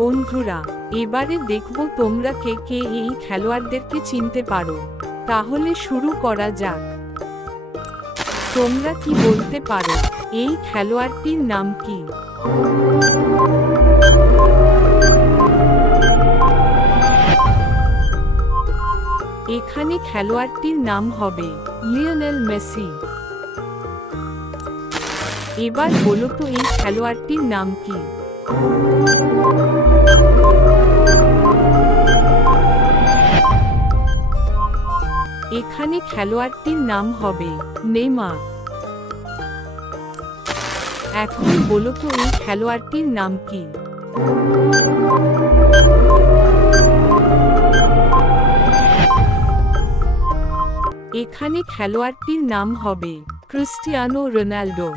বন্ধুরা, এবারে দেখব তোমরা কে কে এই খেলোয়াড়দেরকে চিনতে পারো। তাহলে শুরু করা যাক। তোমরা কি বলতে পারো এই খেলোয়াড়টির নাম কি? এখানে খেলোয়াড়টির নাম হবে লিওনেল মেসি। এবার বলো তো এই খেলোয়াড়টির নাম কি? এখানে খেলোয়াড়টির নাম হবে নেইমার। এখন বলো তো এই খেলোয়াড়টির নাম কি? এখানে খেলোয়াড়টির নাম হবে ক্রিস্টিয়ানো রোনাল্ডো।